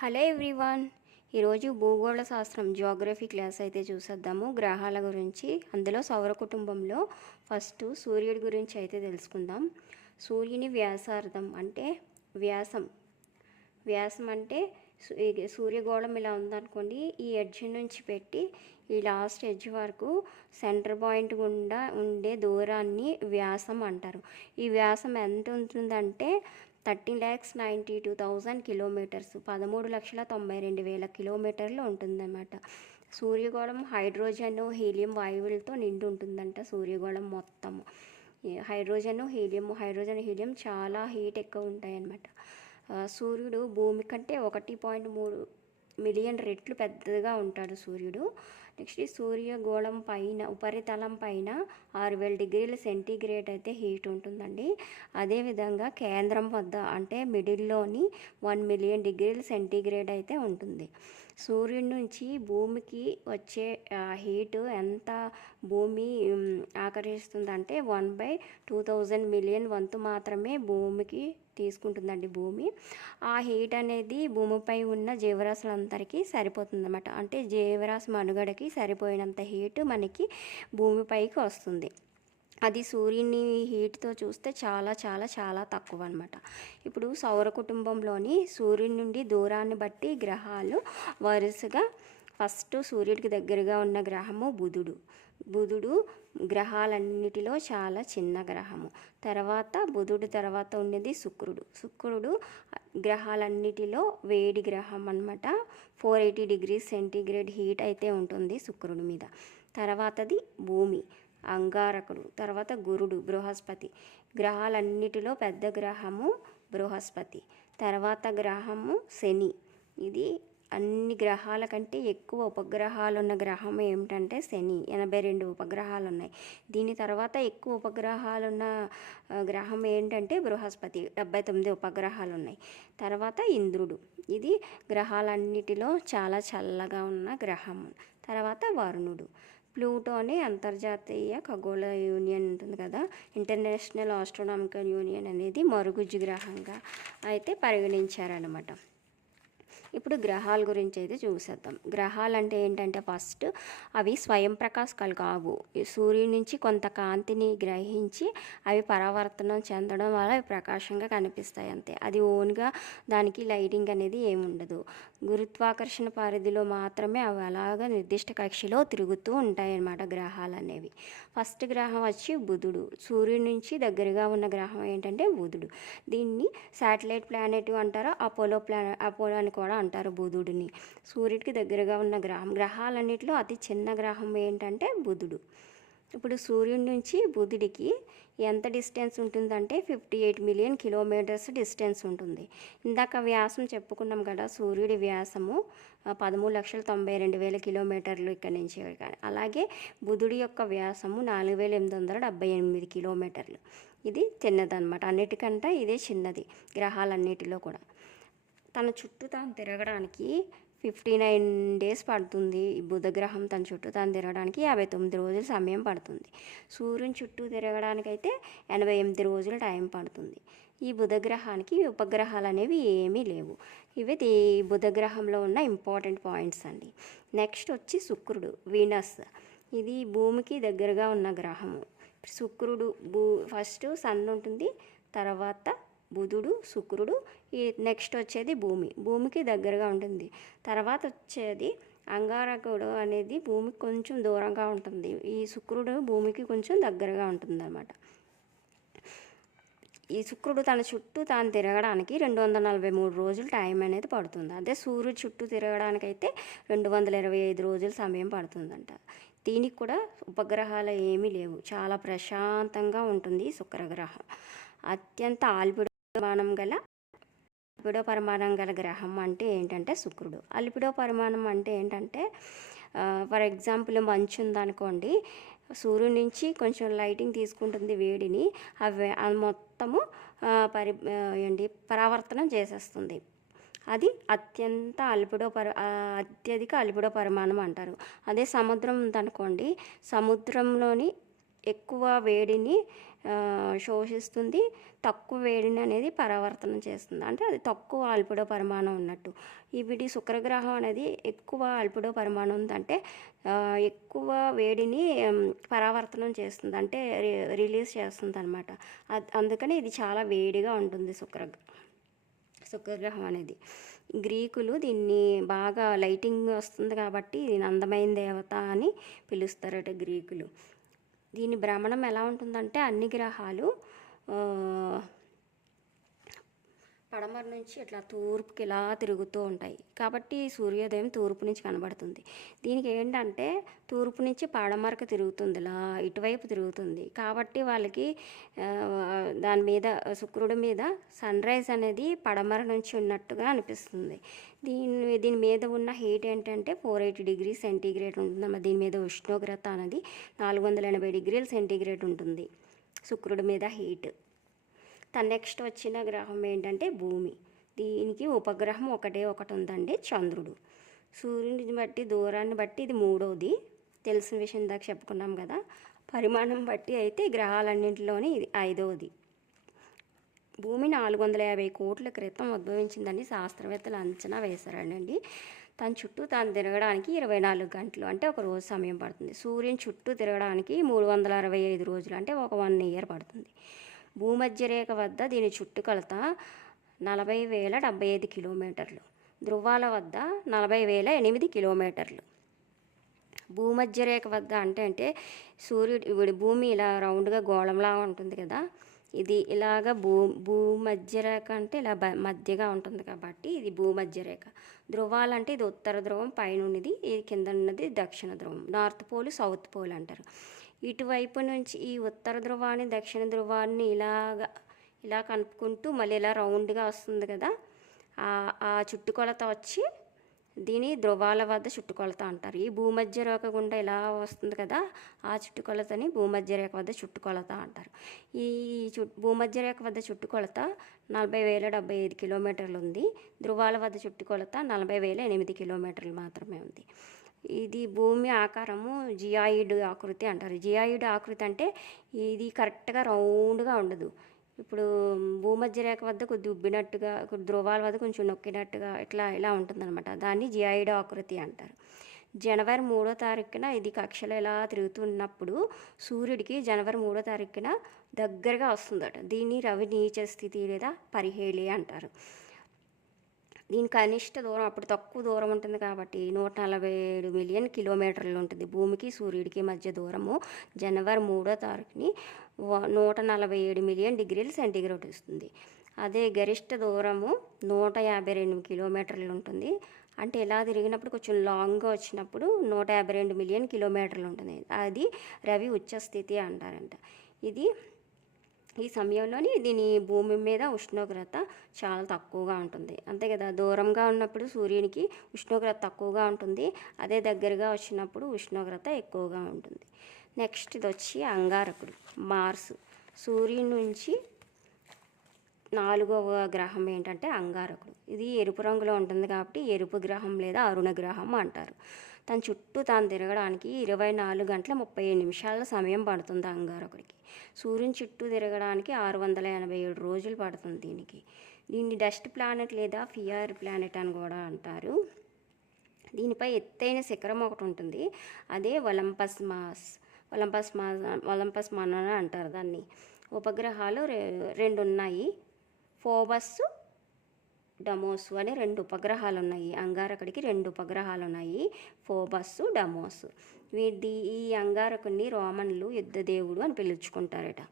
Hello everyone. ఈరోజు భూగోళ శాస్త్రం జియోగ్రఫీ క్లాస్ అయితే చూసేద్దాము గ్రహాల గురించి. అందులో సౌర కుటుంబంలో ఫస్ట్ సూర్యుడి గురించి అయితే తెలుసుకుందాం. సూర్యుని వ్యాసార్థం అంటే వ్యాసం వ్యాసం అంటే సూర్యగోళం ఇలా ఉందనుకోండి. ఈ ఎడ్జ్ నుంచి పెట్టి ఈ లాస్ట్ ఎడ్జ్ వరకు సెంటర్ పాయింట్ గుండా ఉండే దూరాన్ని వ్యాసం అంటారు. ఈ వ్యాసం ఎంత ఉంటుందంటే 13,92,000 కిలోమీటర్స్, 13,92,000 కిలోమీటర్లు ఉంటుందన్నమాట. సూర్యగోళం హైడ్రోజన్ హీలియం వాయువులతో నిండి ఉంటుందంట. సూర్యగోళం మొత్తము హైడ్రోజన్ హీలియం చాలా హీట్ ఎక్కువ ఉంటాయన్నమాట. సూర్యుడు భూమి కంటే 1.3 మిలియన్ రెట్లు పెద్దగా ఉంటాడు సూర్యుడు. నెక్స్ట్ సూర్యగోళం పైన ఉపరితలం పైన 6,000 డిగ్రీల సెంటీగ్రేడ్ అయితే హీట్ ఉంటుందండి. అదేవిధంగా కేంద్రం వద్ద అంటే మిడిల్లోని 1 మిలియన్ డిగ్రీల సెంటీగ్రేడ్ అయితే ఉంటుంది. సూర్యుడి నుంచి భూమికి వచ్చే హీటు ఎంత భూమి ఆకర్షిస్తుందంటే 1/2000 మిలియన్ వంతు మాత్రమే భూమికి తీసుకుంటుందండి భూమి. ఆ హీట్ అనేది భూమిపై ఉన్న జీవరాశులందరికీ సరిపోతుందన్నమాట. అంటే జీవరాశి మనుగడకి సరిపోయినంత హీట్ మనకి భూమిపైకి వస్తుంది. అది సూర్యుని హీట్తో చూస్తే చాలా చాలా చాలా తక్కువ అనమాట. ఇప్పుడు సౌర కుటుంబంలోని సూర్యుని నుండి దూరాన్ని బట్టి గ్రహాలు వరుసగా ఫస్ట్ సూర్యుడికి దగ్గరగా ఉన్న గ్రహము బుధుడు గ్రహాలన్నిటిలో చాలా చిన్న గ్రహము. బుధుడు తర్వాత ఉండేది శుక్రుడు గ్రహాలన్నిటిలో వేడి గ్రహం అన్నమాట. 480 డిగ్రీస్ సెంటీగ్రేడ్ హీట్ అయితే ఉంటుంది శుక్రుడి మీద. తర్వాతది భూమి, అంగారకుడు, తర్వాత గురుడు, బృహస్పతి. గ్రహాలన్నిటిలో పెద్ద గ్రహము బృహస్పతి. తర్వాత గ్రహము శని. ఇది అన్ని గ్రహాల కంటే ఎక్కువ ఉపగ్రహాలు ఉన్న గ్రహం ఏమిటంటే శని. 82 ఉపగ్రహాలు ఉన్నాయి. దీని తర్వాత ఎక్కువ ఉపగ్రహాలు ఉన్న గ్రహం ఏంటంటే బృహస్పతి. 79 ఉపగ్రహాలు ఉన్నాయి. తర్వాత ఇంద్రుడు. ఇది గ్రహాలన్నిటిలో చాలా చల్లగా ఉన్న గ్రహం. తర్వాత వరుణుడు. ప్లూటోని అంతర్జాతీయ ఖగోళ యూనియన్ ఉంటుంది కదా, ఇంటర్నేషనల్ ఆస్ట్రోనామికల్ యూనియన్ అనేది మరుగుజ్జు గ్రహంగా అయితే పరిగణించారనమాట. ఇప్పుడు గ్రహాల గురించి అయితే చూసేద్దాం. గ్రహాలు అంటే ఏంటంటే ఫస్ట్ అవి స్వయం ప్రకాశకాలు కావు. సూర్యుడి నుంచి కొంత కాంతిని గ్రహించి అవి పరావర్తనం చెందడం వల్ల అవి ప్రకాశంగా కనిపిస్తాయి అంతే. అది ఓన్గా దానికి లైటింగ్ అనేది ఏముండదు. గురుత్వాకర్షణ పరిధిలో మాత్రమే అవి అలాగా నిర్దిష్ట కక్షలో తిరుగుతూ ఉంటాయి అన్నమాట గ్రహాలు అనేవి. ఫస్ట్ గ్రహం వచ్చి బుధుడు. సూర్యుడి నుంచి దగ్గరగా ఉన్న గ్రహం ఏంటంటే బుధుడు. దీన్ని శాటిలైట్ ప్లానెట్ అంటారు. అపోలో అని కూడా అంటారు బుధుడిని. సూర్యుడికి దగ్గరగా ఉన్న గ్రహాలన్నిటిలో అతి చిన్న గ్రహం ఏంటంటే బుధుడు. ఇప్పుడు సూర్యుడి నుంచి బుధుడికి ఎంత డిస్టెన్స్ ఉంటుందంటే 58 మిలియన్ కిలోమీటర్స్ డిస్టెన్స్ ఉంటుంది. ఇందాక వ్యాసం చెప్పుకున్నాం కదా, సూర్యుడి వ్యాసము 13,92,000 కిలోమీటర్లు ఇక్కడి నుంచి. అలాగే బుధుడి యొక్క వ్యాసము 4,878 కిలోమీటర్లు. ఇది చిన్నదన్నమాట. అన్నిటికంటే ఇదే చిన్నది గ్రహాలన్నిటిలో కూడా. తన చుట్టూ తాను తిరగడానికి 59 డేస్ పడుతుంది. బుధగ్రహం తన చుట్టూ తాను తిరగడానికి 59 రోజుల సమయం పడుతుంది. సూర్యుని చుట్టూ తిరగడానికి అయితే 88 రోజుల టైం పడుతుంది. ఈ బుధగ్రహానికి ఉపగ్రహాలు అనేవి ఏమీ లేవు. ఇవి బుధగ్రహంలో ఉన్న ఇంపార్టెంట్ పాయింట్స్ అండి. నెక్స్ట్ వచ్చి శుక్రుడు, వీనస్. ఇది భూమికి దగ్గరగా ఉన్న గ్రహము. శుక్రుడు ఫస్ట్ సన్ ఉంటుంది, తర్వాత బుధుడు, శుక్రుడు, ఈ నెక్స్ట్ వచ్చేది భూమికి దగ్గరగా ఉంటుంది. తర్వాత వచ్చేది అంగారకుడు అనేది భూమికి కొంచెం దూరంగా ఉంటుంది. ఈ శుక్రుడు భూమికి కొంచెం దగ్గరగా ఉంటుంది అన్నమాట. ఈ శుక్రుడు తన చుట్టూ తాను తిరగడానికి 243 రోజులు టైం అనేది పడుతుంది. అదే సూర్యుడు చుట్టూ తిరగడానికి అయితే 225 రోజుల సమయం పడుతుందంట. దీనికి కూడా ఉపగ్రహాలు ఏమీ లేవు. చాలా ప్రశాంతంగా ఉంటుంది శుక్రగ్రహం. అత్యంత అల్పిడో పరిమాణం గల గ్రహం అంటే ఏంటంటే శుక్రుడు. అల్పిడో పరిమాణం అంటే ఏంటంటే ఫర్ ఎగ్జాంపుల్ మంచు ఉందనుకోండి, సూర్యుడి నుంచి కొంచెం లైటింగ్ తీసుకుంటుంది వేడిని, అవి మొత్తము పరావర్తనం చేసేస్తుంది. అది అత్యధిక అల్పిడో పరిమాణం అంటారు. అదే సముద్రం ఉందనుకోండి, సముద్రంలోని ఎక్కువ వేడిని శోషిస్తుంది, తక్కువ వేడిని అనేది పరావర్తనం చేస్తుంది. అంటే అది తక్కువ అల్పిడో పరిమాణం ఉన్నట్టు. వీటి శుక్రగ్రహం అనేది ఎక్కువ అల్పిడో పరిమాణం ఉందంటే ఎక్కువ వేడిని పరావర్తనం చేస్తుంది, అంటే రిలీజ్ చేస్తుంది అనమాట. అందుకని ఇది చాలా వేడిగా ఉంటుంది శుక్రగ్రహం అనేది. గ్రీకులు దీన్ని బాగా లైటింగ్ వస్తుంది కాబట్టి దీని అందమైన దేవత అని పిలుస్తారట గ్రీకులు. దీని భ్రమణం ఎలా ఉంటుందంటే అన్ని గ్రహాలు పడమర నుంచి ఇట్లా తూర్పుకి ఇలా తిరుగుతూ ఉంటాయి కాబట్టి సూర్యోదయం తూర్పు నుంచి కనబడుతుంది. దీనికి ఏంటంటే తూర్పు నుంచి పడమరకు తిరుగుతుంది, ఇలా ఇటువైపు తిరుగుతుంది కాబట్టి వాళ్ళకి దాని మీద శుక్రుడి మీద సన్ రైజ్ అనేది పడమర నుంచి ఉన్నట్టుగా అనిపిస్తుంది. దీని మీద ఉన్న హీట్ ఏంటంటే 480 డిగ్రీ సెంటీగ్రేడ్ ఉంటుంది. దీని మీద ఉష్ణోగ్రత అనేది 480 డిగ్రీల సెంటీగ్రేడ్ ఉంటుంది శుక్రుడి మీద హీట్. నెక్స్ట్ వచ్చిన గ్రహం ఏంటంటే భూమి. దీనికి ఉపగ్రహం ఒకటి ఉందండి, చంద్రుడు. సూర్యుని బట్టి దూరాన్ని బట్టి ఇది మూడవది, తెలిసిన విషయం దాకా చెప్పుకున్నాం కదా. పరిమాణం బట్టి అయితే గ్రహాలన్నింటిలోని ఇది 5వది. భూమి 450 కోట్ల క్రితం ఉద్భవించిందని శాస్త్రవేత్తలు అంచనా వేశారండి. తన చుట్టూ తాను తిరగడానికి 24 గంటలు అంటే ఒక రోజు సమయం పడుతుంది. సూర్యుని చుట్టూ తిరగడానికి 365 రోజులు అంటే ఒక 1 ఇయర్ పడుతుంది. భూమధ్యరేఖ వద్ద దీని చుట్టుకొలత 40,075 కిలోమీటర్లు, ధృవాల వద్ద 40,008 కిలోమీటర్లు. భూమధ్యరేఖ వద్ద అంటే సూర్యుడు భూమి ఇలా రౌండ్గా గోళంలా ఉంటుంది కదా, ఇది ఇలాగ భూమధ్యరేఖ అంటే ఇలా మధ్యగా ఉంటుంది కాబట్టి ఇది భూమధ్యరేఖ. ధృవాలంటే ఇది ఉత్తర ధ్రువం పైనున్నది, ఇది కింద ఉన్నది దక్షిణ ధ్రువం. నార్త్ పోల్ సౌత్ పోల్ అంటారు. ఇటువైపు నుంచి ఈ ఉత్తర ధ్రువాన్ని దక్షిణ ధ్రువాన్ని ఇలా కలుపుకుంటూ మళ్ళీ ఇలా రౌండ్గా వస్తుంది కదా, ఆ చుట్టుకొలత వచ్చి దీని ధ్రువాల వద్ద చుట్టుకొలత అంటారు. ఈ భూమధ్యరేఖ గుండా ఇలా వస్తుంది కదా, ఆ చుట్టుకొలతని భూమధ్యరేఖ వద్ద చుట్టుకొలత అంటారు. ఈ భూమధ్యరేఖ వద్ద చుట్టుకొలత 40,075 కిలోమీటర్లు ఉంది. ధ్రువాల వద్ద చుట్టుకొలత 40,008 కిలోమీటర్లు మాత్రమే ఉంది. ఇది భూమి ఆకారము జియాయిడ్ ఆకృతి అంటారు. జియాయిడ్ ఆకృతి అంటే ఇది కరెక్ట్గా రౌండ్గా ఉండదు. ఇప్పుడు భూమధ్యరేఖ వద్ద కొద్ది ఉబ్బినట్టుగా, ధ్రువాల వద్ద కొంచెం నొక్కినట్టుగా ఇలా ఉంటుందన్నమాట. దాన్ని జియాయిడ్ ఆకృతి అంటారు. జనవరి 3వ తారీఖున ఇది కక్షలో ఇలా తిరుగుతున్నప్పుడు సూర్యుడికి జనవరి 3వ తారీఖున దగ్గరగా వస్తుందట. దీన్ని రవి నీచ స్థితి లేదా పరిహేళి అంటారు. దీని కనిష్ట దూరం అప్పుడు తక్కువ దూరం ఉంటుంది కాబట్టి 147 మిలియన్ కిలోమీటర్లు ఉంటుంది. భూమికి సూర్యుడికి మధ్య దూరము జనవరి 3వ తారీఖుని 147 మిలియన్ డిగ్రీల సెంటీగ్రేడ్ వస్తుంది. అదే గరిష్ట దూరము 152 కిలోమీటర్లు ఉంటుంది. అంటే ఇలా తిరిగినప్పుడు కొంచెం లాంగ్గా వచ్చినప్పుడు 152 మిలియన్ కిలోమీటర్లు ఉంటుంది. అది రవి ఉచ్చస్థితి అంటారంట. ఈ సమయంలోని దీని భూమి మీద ఉష్ణోగ్రత చాలా తక్కువగా ఉంటుంది. అంతే కదా, దూరంగా ఉన్నప్పుడు సూర్యునికి ఉష్ణోగ్రత తక్కువగా ఉంటుంది, అదే దగ్గరగా వచ్చినప్పుడు ఉష్ణోగ్రత ఎక్కువగా ఉంటుంది. నెక్స్ట్ ఇది వచ్చి అంగారకుడు, మార్స్. సూర్యుని నుంచి 4వ గ్రహం ఏంటంటే అంగారకుడు. ఇది ఎరుపు రంగులో ఉంటుంది కాబట్టి ఎరుపు గ్రహం లేదా అరుణ గ్రహం అంటారు. తన చుట్టూ తాను తిరగడానికి 24 గంటల 35 నిమిషాల సమయం పడుతుంది అంగారకుడికి. సూర్యుని చుట్టూ తిరగడానికి 687 రోజులు పడుతుంది దీన్ని డస్ట్ ప్లానెట్ లేదా ఫియర్ ప్లానెట్ అని కూడా అంటారు. దీనిపై ఎత్తైన శిఖరం ఒకటి ఉంటుంది, అదే ఒలంపస్ మాన్ అని అంటారు దాన్ని. ఉపగ్రహాలు 2 ఉన్నాయి, ఫోబస్ డమోస్ అని 2 ఉపగ్రహాలు ఉన్నాయి. అంగారకుడికి 2 ఉపగ్రహాలు ఉన్నాయి, ఫోబస్ డమోస్. ఈ అంగారకుడిని రోమన్లు యుద్ధ దేవుడు అని పిలుచుకుంటారట.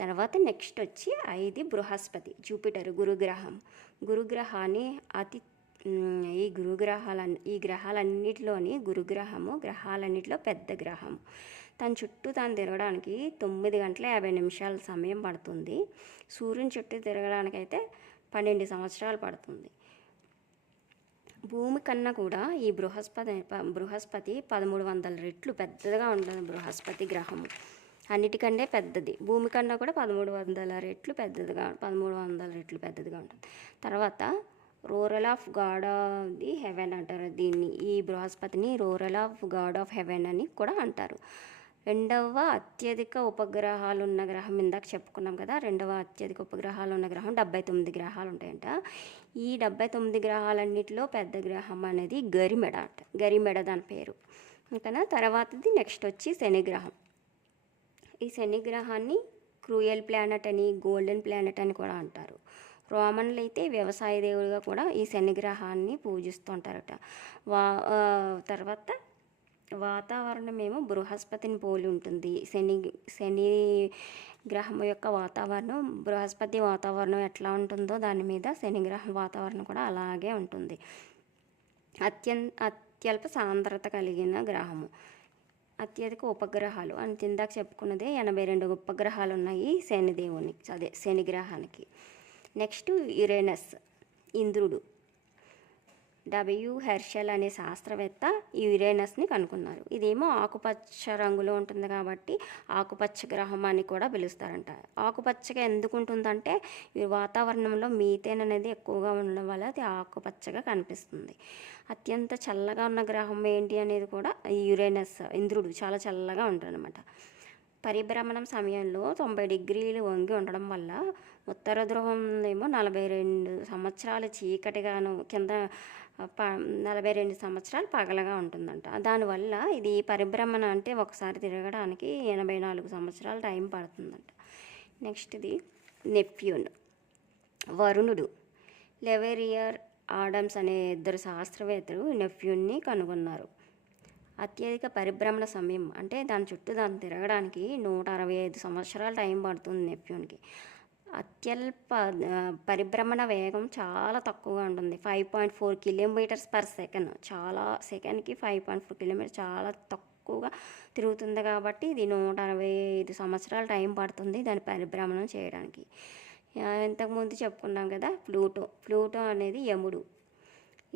తర్వాత నెక్స్ట్ వచ్చి 5 బృహస్పతి, జూపిటర్, గురుగ్రహాన్ని ఈ గ్రహాలన్నిటిలోని గ్రహాలన్నిటిలో పెద్ద గ్రహం. తన చుట్టూ తాను తిరగడానికి 9 గంటల 50 నిమిషాల సమయం పడుతుంది. సూర్యుని చుట్టూ తిరగడానికైతే 12 సంవత్సరాలు పడుతుంది. భూమి కన్నా కూడా ఈ బృహస్పతి 1300 రెట్లు పెద్దగా ఉంటుంది. బృహస్పతి గ్రహము అన్నిటికంటే పెద్దది. భూమి కన్నా కూడా 1300 రెట్లు పెద్దదిగా ఉంటుంది. తర్వాత ruler of god of the heaven అంటారు దీన్ని. ఈ బృహస్పతిని ruler of god of heaven అని కూడా అంటారు. రెండవ అత్యధిక ఉపగ్రహాలు ఉన్న గ్రహం ఇందాక చెప్పుకున్నాం కదా, రెండవ అత్యధిక ఉపగ్రహాలు ఉన్న గ్రహం 79 గ్రహాలు ఉంటాయంట. ఈ 79 గ్రహాలన్నిటిలో పెద్ద గ్రహం అనేది గరిమెడ అంట. గరిమెడ దాని పేరు. ఓకేనా. తర్వాతది నెక్స్ట్ వచ్చి శని గ్రహం. ఈ శని గ్రహాన్ని క్రూయల్ ప్లానెట్ అని, గోల్డెన్ ప్లానెట్ అని కూడా అంటారు. రోమన్లు అయితే వ్యవసాయ దేవుడిగా కూడా ఈ శని గ్రహాన్ని పూజిస్తుంటారట. తర్వాత వాతావరణం ఏమో బృహస్పతిని పోలి ఉంటుంది. శని గ్రహం యొక్క వాతావరణం, బృహస్పతి వాతావరణం ఎట్లా ఉంటుందో దాని మీద శని గ్రహం వాతావరణం కూడా అలాగే ఉంటుంది. అత్యల్ప సాంద్రత కలిగిన గ్రహము. అత్యధిక ఉపగ్రహాలు అని ఇందాక చెప్పుకున్నదే 82 ఉపగ్రహాలు ఉన్నాయి శని గ్రహానికి. నెక్స్ట్ యురేనస్, ఇంద్రుడు. హెర్షెల్ అనే శాస్త్రవేత్త ఈ యురేనస్ని కనుక్కున్నారు. ఇదేమో ఆకుపచ్చ రంగులో ఉంటుంది కాబట్టి ఆకుపచ్చ గ్రహం అని కూడా పిలుస్తారంట. ఆకుపచ్చగా ఎందుకు ఉంటుందంటే ఈ వాతావరణంలో మీథేన్ అనేది ఎక్కువగా ఉండడం వల్ల అది ఆకుపచ్చగా కనిపిస్తుంది. అత్యంత చల్లగా ఉన్న గ్రహం ఏంటి అనేది కూడా ఈ యురేనస్, ఇంద్రుడు చాలా చల్లగా ఉంటాడనమాట. పరిభ్రమణం సమయంలో 90 డిగ్రీలు వంగి ఉండడం వల్ల ఉత్తర ధ్రువం ఏమో 42 సంవత్సరాలు చీకటిగాను, కింద 42 సంవత్సరాలు పగలగా ఉంటుందంట. దానివల్ల ఇది పరిభ్రమణ అంటే ఒకసారి తిరగడానికి 84 సంవత్సరాలు టైం పడుతుందంట. నెక్స్ట్ది నెప్ట్యూన్, వరుణుడు. లెవెరియర్, ఆడమ్స్ అనే 2 శాస్త్రవేత్తలు నెప్ట్యూన్ని కనుగొన్నారు. అత్యధిక పరిభ్రమణ సమయం అంటే దాని చుట్టూ దాన్ని తిరగడానికి 165 సంవత్సరాలు టైం పడుతుంది నెప్ట్యూన్కి. అత్యల్ప పరిభ్రమణ వేగం చాలా తక్కువగా ఉంటుంది. 5.4 కిలోమీటర్స్ పర్ సెకండ్. చాలా సెకండ్కి 5.4 కిలోమీటర్స్ చాలా తక్కువగా తిరుగుతుంది కాబట్టి ఇది 165 సంవత్సరాలు టైం పడుతుంది దాని పరిభ్రమణం చేయడానికి. ఇంతకుముందు చెప్పుకున్నాం కదా ప్లూటో అనేది యముడు.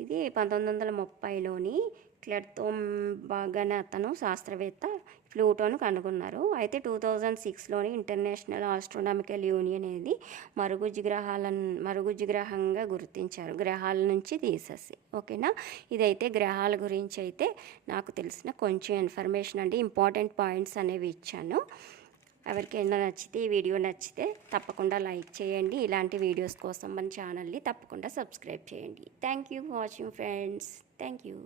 ఇది 1930లోని క్లెర్తోంబర్గ్ అతను శాస్త్రవేత్త ప్లూటోను కనుగొన్నారు. అయితే 2006లోని ఇంటర్నేషనల్ ఆస్ట్రోనామికల్ యూనియన్ అనేది మరుగుజ్జు గ్రహంగా గుర్తించారు, గ్రహాల నుంచి తీసేసి. ఓకేనా. ఇదైతే గ్రహాల గురించి అయితే నాకు తెలిసిన కొంచెం ఇన్ఫర్మేషన్ అండి. ఇంపార్టెంట్ పాయింట్స్ అనేవి ఇచ్చాను. ఎవరికైనా నచ్చితే, ఈ వీడియో నచ్చితే తప్పకుండా లైక్ చేయండి. ఇలాంటి వీడియోస్ కోసం మన ఛానల్ని తప్పకుండా సబ్స్క్రైబ్ చేయండి. Thank you for watching friends. Thank you.